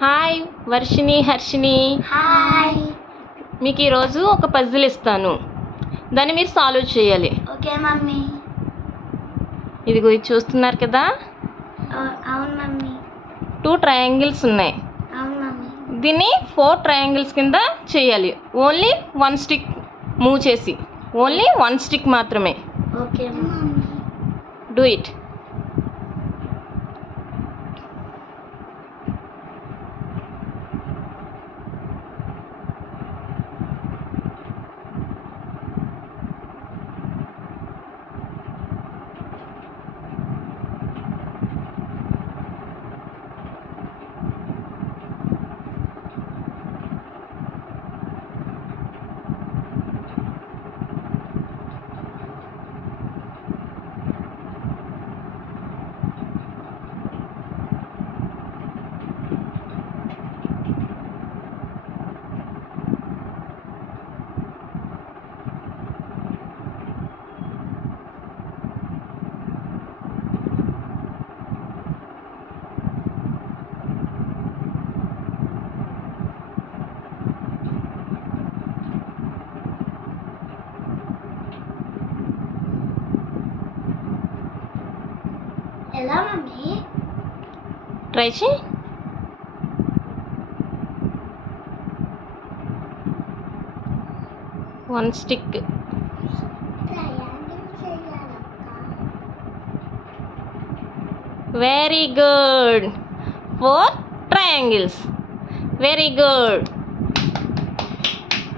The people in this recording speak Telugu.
హాయ్ వర్షిని, హర్షిని. హాయ్. మీకు ఈరోజు ఒక పజిల్ ఇస్తాను, దాన్ని మీరు సాల్వ్ చేయాలి. Okay mummy. ఇదిగో ఇది చూస్తున్నారు కదా, అవును మమ్మీ. 2 ట్రయాంగిల్స్ ఉన్నాయి. అవును మమ్మీ. దీన్ని 4 ట్రయాంగిల్స్ కింద చేయాలి. ఓన్లీ 1 స్టిక్ మూవ్ చేసి, ఓన్లీ 1 స్టిక్ మాత్రమే. Okay mummy. Do it. ఎలా మమ్మీ? ట్రై చేయి. One stick. ట్రయాంగిల్ చేయాలక్క. Very good. 4 triangles. Very good.